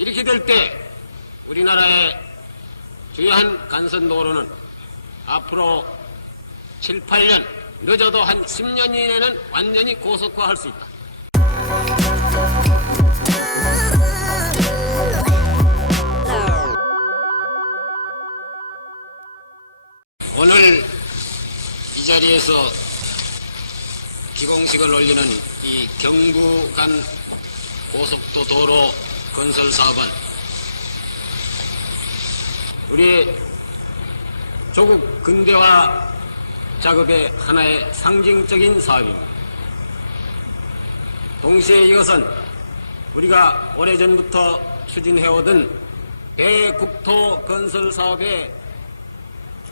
이렇게 될 때 우리나라의 주요한 간선도로는 앞으로 7, 8년, 늦어도 한 10년 이내는 완전히 고속화할 수 있다. 오늘 이 자리에서 기공식을 올리는 이 경부 간 고속도 도로 건설 사업은 우리 조국 근대화 작업의 하나의 상징적인 사업입니다. 동시에 이것은 우리가 오래전부터 추진해오던 대국토 건설 사업의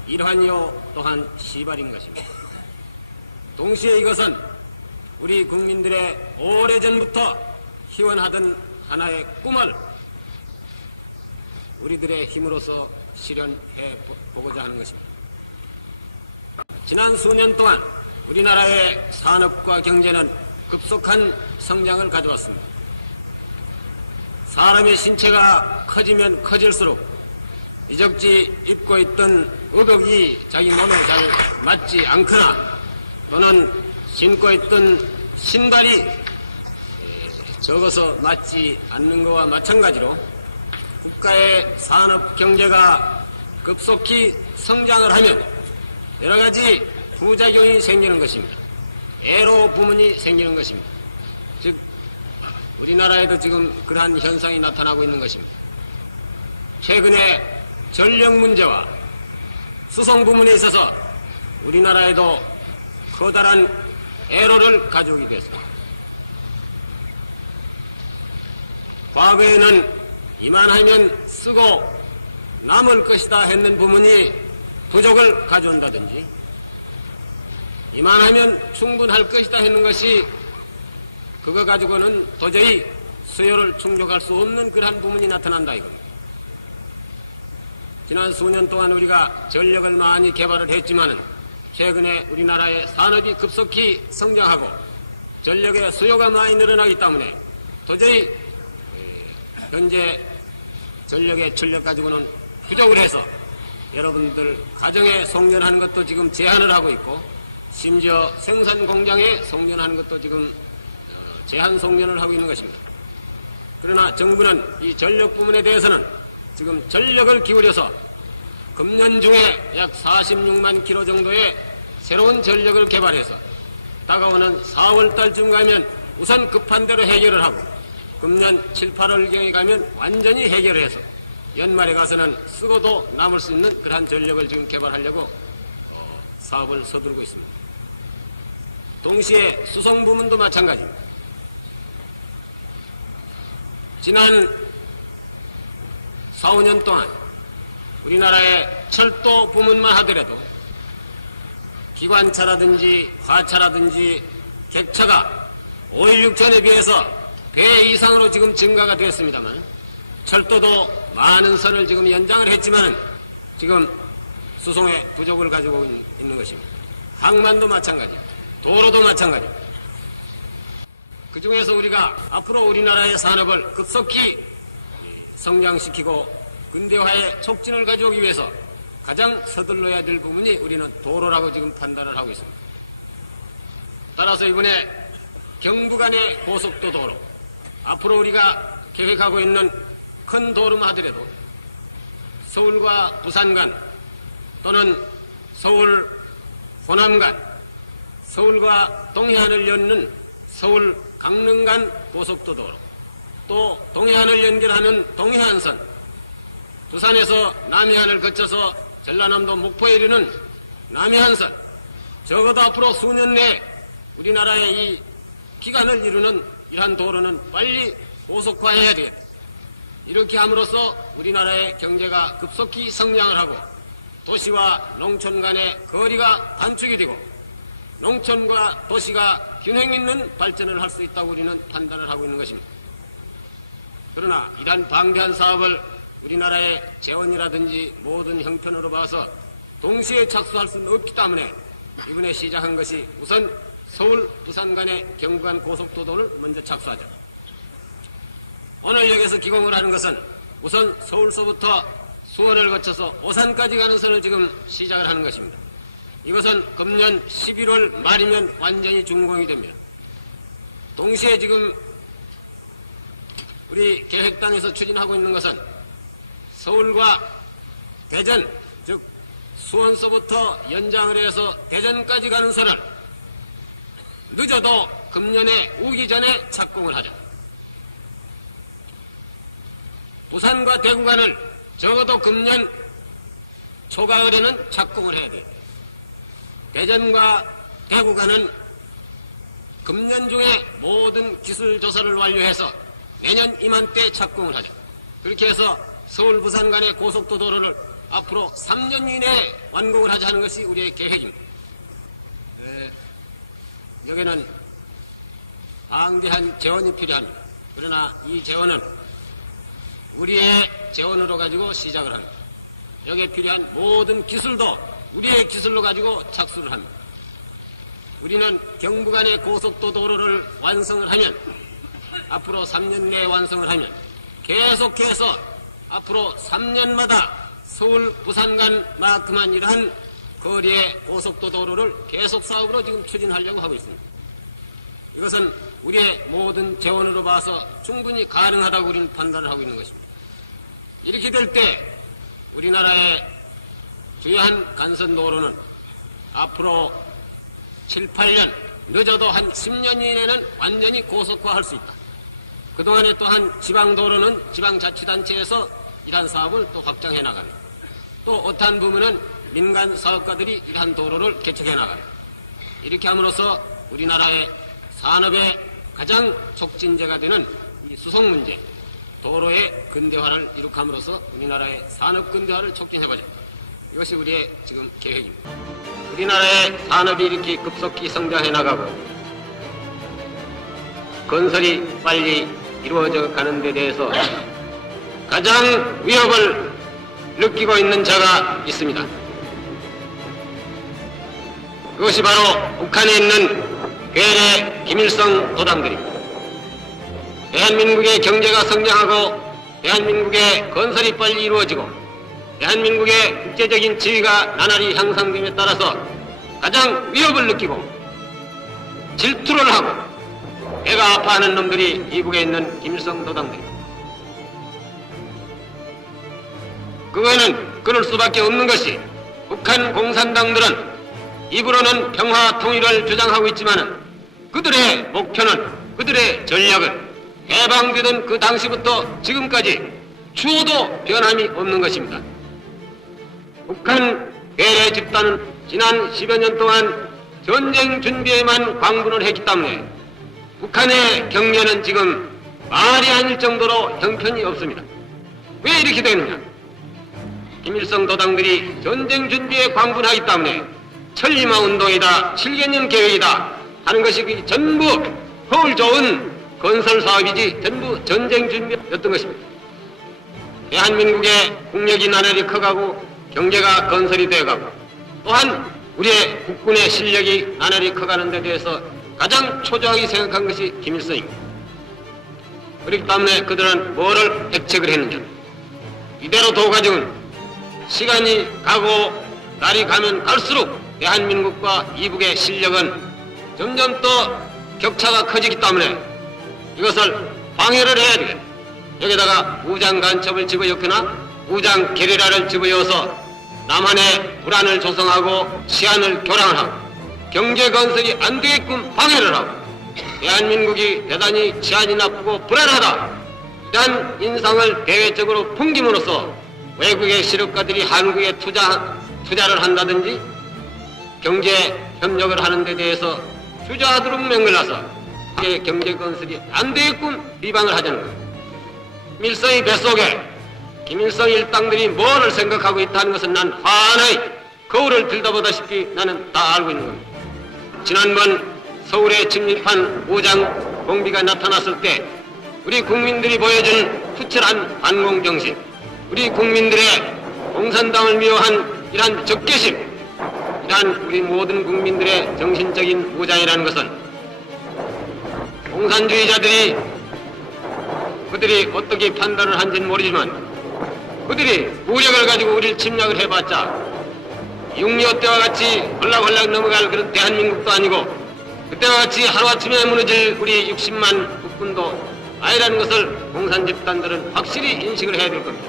일환이요 또한 시발인 것입니다. 동시에 이것은 우리 국민들의 오래전부터 희원하던 하나의 꿈을 우리들의 힘으로서 실현해 보고자 하는 것입니다. 지난 수년 동안 우리나라의 산업과 경제는 급속한 성장을 가져왔습니다. 사람의 신체가 커지면 커질수록 이적지 입고 있던 의복이 자기 몸에 잘 맞지 않거나 또는 신고 있던 신발이 적어서 맞지 않는 것과 마찬가지로 국가의 산업 경제가 급속히 성장을 하면 여러 가지 부작용이 생기는 것입니다. 애로 부문이 생기는 것입니다. 즉 우리나라에도 지금 그러한 현상이 나타나고 있는 것입니다. 최근에 전력 문제와 수송 부문에 있어서 우리나라에도 커다란 애로를 가져오게 됐습니다. 과거에는 이만하면 쓰고 남을 것이다 했는 부문이 부족을 가져온다든지 이만하면 충분할 것이다 했는 것이 그거 가지고는 도저히 수요를 충족할 수 없는 그러한 부문이 나타난다 이겁니다. 지난 수년 동안 우리가 전력을 많이 개발을 했지만은 최근에 우리나라의 산업이 급속히 성장하고 전력의 수요가 많이 늘어나기 때문에 도저히 현재 전력의 출력 가지고는 부족을 해서 여러분들 가정에 송전하는 것도 지금 제한을 하고 있고 심지어 생산 공장에 송전하는 것도 지금 제한 송전을 하고 있는 것입니다. 그러나 정부는 이 전력 부문에 대해서는 지금 전력을 기울여서 금년 중에 약 46만 킬로 정도의 새로운 전력을 개발해서 다가오는 4월 달쯤 가면 우선 급한 대로 해결을 하고 금년 7, 8월경에 가면 완전히 해결을 해서 연말에 가서는 쓰고도 남을 수 있는 그러한 전력을 지금 개발하려고 사업을 서두르고 있습니다. 동시에 수송 부문도 마찬가지입니다. 지난 4, 5년 동안 우리나라의 철도 부문만 하더라도 기관차라든지 화차라든지 객차가 5.16 전에 비해서 배 이상으로 지금 증가가 되었습니다만 철도도 많은 선을 지금 연장을 했지만 지금 수송의 부족을 가지고 있는 것입니다. 항만도 마찬가지입니다. 도로도 마찬가지입니다. 그 중에서 우리가 앞으로 우리나라의 산업을 급속히 성장시키고 근대화의 촉진을 가져오기 위해서 가장 서둘러야 될 부분이 우리는 도로라고 지금 판단을 하고 있습니다. 따라서 이번에 경부 간의 고속도 도로, 앞으로 우리가 계획하고 있는 큰 도로만 하더라도 서울과 부산 간 또는 서울 호남 간, 서울과 동해안을 잇는 서울 강릉 간 고속도 도로, 또 동해안을 연결하는 동해안선, 부산에서 남해안을 거쳐서 전라남도 목포에 이르는 남해안선, 적어도 앞으로 수년 내에 우리나라의 이 기간을 이루는 이러한 도로는 빨리 고속화해야 되겠다. 이렇게 함으로써 우리나라의 경제가 급속히 성장을 하고 도시와 농촌 간의 거리가 단축이 되고 농촌과 도시가 균형 있는 발전을 할 수 있다고 우리는 판단을 하고 있는 것입니다. 그러나 이러한 방대한 사업을 우리나라의 재원이라든지 모든 형편으로 봐서 동시에 착수할 수는 없기 때문에 이번에 시작한 것이 우선 서울, 부산 간의 경부 간 고속도로를 먼저 착수하자. 오늘 여기서 기공을 하는 것은 우선 서울서부터 수원을 거쳐서 오산까지 가는 선을 지금 시작을 하는 것입니다. 이것은 금년 11월 말이면 완전히 준공이 됩니다. 동시에 지금 우리 계획단에서 추진하고 있는 것은 서울과 대전, 즉 수원서부터 연장을 해서 대전까지 가는 선을 늦어도 금년에 오기 전에 착공을 하자. 부산과 대구 간을 적어도 금년 초가을에는 착공을 해야 돼요. 대전과 대구 간은 금년 중에 모든 기술 조사를 완료해서 내년 이맘때 착공을 하자. 그렇게 해서 서울 부산 간의 고속도 도로를 앞으로 3년 이내에 완공을 하자 하는 것이 우리의 계획입니다. 여기는 방대한 재원이 필요합니다. 그러나 이 재원은 우리의 재원으로 가지고 시작을 합니다. 여기에 필요한 모든 기술도 우리의 기술로 가지고 착수를 합니다. 우리는 경부 간의 고속도 도로를 완성을 하면 앞으로 3년 내에 완성을 하면 계속해서 앞으로 3년마다 서울 부산 간만큼만 이러한 거리의 고속도 도로를 계속 사업으로 지금 추진하려고 하고 있습니다. 이것은 우리의 모든 재원으로 봐서 충분히 가능하다고 우리는 판단을 하고 있는 것입니다. 이렇게 될 때 우리나라의 주요한 간선도로는 앞으로 7, 8년, 늦어도 한 10년 이내는 완전히 고속화할 수 있다. 그동안에 또한 지방도로는 지방자치단체에서 이러한 사업을 또 확장해 나갑니다. 또 어떠한 부분은 민간 사업가들이 이러한 도로를 개척해 나갑니다. 이렇게 함으로써 우리나라의 산업의 가장 촉진제가 되는 이 수송 문제, 도로의 근대화를 이룩함으로써 우리나라의 산업 근대화를 촉진해보자. 이것이 우리의 지금 계획입니다. 우리나라의 산업이 이렇게 급속히 성장해 나가고 건설이 빨리 이루어져 가는 데 대해서 가장 위협을 느끼고 있는 자가 있습니다. 그것이 바로 북한에 있는 괴뢰 김일성 도당들입니다. 대한민국의 경제가 성장하고 대한민국의 건설이 빨리 이루어지고 대한민국의 국제적인 지위가 나날이 향상됨에 따라서 가장 위협을 느끼고 질투를 하고 배가 아파하는 놈들이 이북에 있는 김일성 도당들입니다. 그거는 그럴 수밖에 없는 것이 북한 공산당들은 입으로는 평화 통일을 주장하고 있지만 그들의 목표는 그들의 전략은 해방되던 그 당시부터 지금까지 추호도 변함이 없는 것입니다. 북한 괴뢰 집단은 지난 10여 년 동안 전쟁 준비에만 광분을 했기 때문에 북한의 경제는 지금 말이 아닐 정도로 형편이 없습니다. 왜 이렇게 되느냐? 김일성 도당들이 전쟁 준비에 광분하기 때문에 천리마 운동이다, 7개년 계획이다 하는 것이 전부 허울 좋은 건설 사업이지 전부 전쟁 준비였던 것입니다. 대한민국의 국력이 나날이 커가고 경제가 건설이 되어가고 또한 우리의 국군의 실력이 나날이 커가는 데 대해서 가장 초조하게 생각한 것이 김일성입니다. 그렇기 때문에 그들은 뭐를 핵책을 했느냐? 이대로 둬가지고는 시간이 가고 날이 가면 갈수록 대한민국과 이북의 실력은 점점 더 격차가 커지기 때문에 이것을 방해를 해야 되겠다. 여기다가 무장 간첩을 집어넣거나 무장 게리라를 집어넣어서 남한의 불안을 조성하고 치안을 교란을 하고 경제 건설이 안 되게끔 방해를 하고 대한민국이 대단히 치안이 나쁘고 불안하다 이런 인상을 대외적으로 풍김으로써 외국의 실업가들이 한국에 투자를 한다든지 경제 협력을 하는 데 대해서 투자하도록 명령해서 경제 건설이 안 되게끔 비방을 하자는 겁니다. 김일성의 뱃속에 김일성 일당들이 뭐를 생각하고 있다는 것은 난 환히 거울을 들여다보다시피 나는 다 알고 있는 겁니다. 지난번 서울에 침입한 무장 공비가 나타났을 때 우리 국민들이 보여준 투철한 반공정신, 우리 국민들의 공산당을 미워한 이러한 적개심, 이러한 우리 모든 국민들의 정신적인 무장이라는 것은 공산주의자들이 그들이 어떻게 판단을 한지는 모르지만 그들이 무력을 가지고 우리를 침략을 해봤자 6.25 때와 같이 헐락헐락 넘어갈 그런 대한민국도 아니고 그때와 같이 하루아침에 무너질 우리 60만 국군도 아니라는 것을 공산집단들은 확실히 인식을 해야 될 겁니다.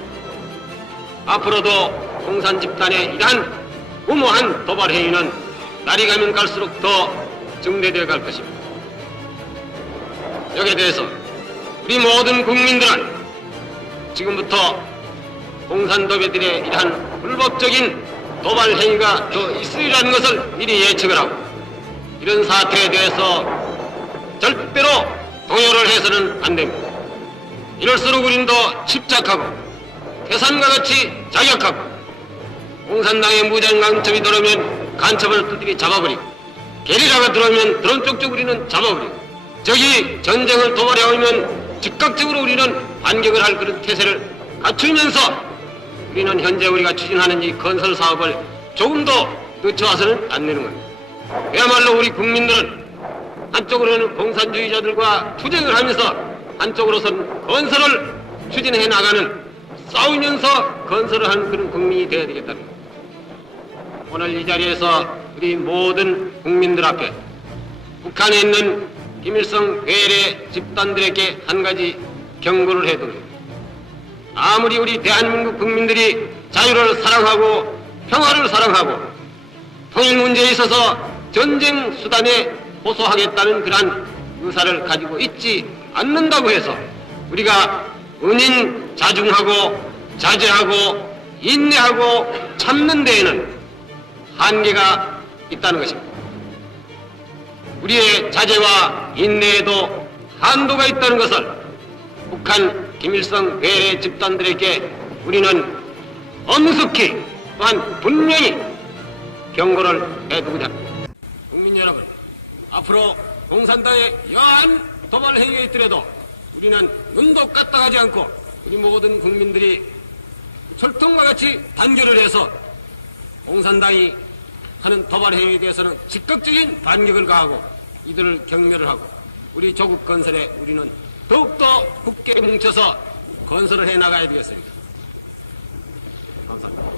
앞으로도 공산집단의 이러한 무모한 도발 행위는 날이 가면 갈수록 더 증대되어 갈 것입니다. 여기에 대해서 우리 모든 국민들은 지금부터 공산도배들의 이러한 불법적인 도발 행위가 더 있으리라는 것을 미리 예측을 하고 이런 사태에 대해서 절대로 동요를 해서는 안 됩니다. 이럴수록 우리는 더 집착하고 태산과 같이 자격하고 공산당의 무장 간첩이 들어오면 간첩을 두드리 잡아버리고 게리라가 들어오면 드론 쪽쪽 우리는 잡아버리고 적이 전쟁을 도발해오면 즉각적으로 우리는 반격을 할 그런 태세를 갖추면서 우리는 현재 우리가 추진하는 이 건설 사업을 조금 더 늦춰와서는 안 되는 겁니다. 그야말로 우리 국민들은 한쪽으로는 공산주의자들과 투쟁을 하면서 한쪽으로서는 건설을 추진해 나가는 싸우면서 건설을 하는 그런 국민이 되어야 되겠다는 겁니다. 오늘 이 자리에서 우리 모든 국민들 앞에 북한에 있는 김일성 괴뢰 집단들에게 한 가지 경고를 해둡니다. 아무리 우리 대한민국 국민들이 자유를 사랑하고 평화를 사랑하고 통일 문제에 있어서 전쟁 수단에 호소하겠다는 그러한 의사를 가지고 있지 않는다고 해서 우리가 은인 자중하고 자제하고 인내하고 참는 데에는 한계가 있다는 것입니다. 우리의 자제와 인내에도 한도가 있다는 것을 북한 김일성 괴뢰 집단들에게 우리는 엄숙히 또한 분명히 경고를 해두고자 합니다. 국민 여러분, 앞으로 공산당의 여한 도발 행위가 있더라도 우리는 눈도 까딱하지 않고 우리 모든 국민들이 철통과 같이 단결을 해서 공산당이 하는 도발 행위에 대해서는 즉각적인 반격을 가하고 이들을 경멸을 하고 우리 조국 건설에 우리는 더욱더 굳게 뭉쳐서 건설을 해 나가야 되겠습니다. 감사합니다.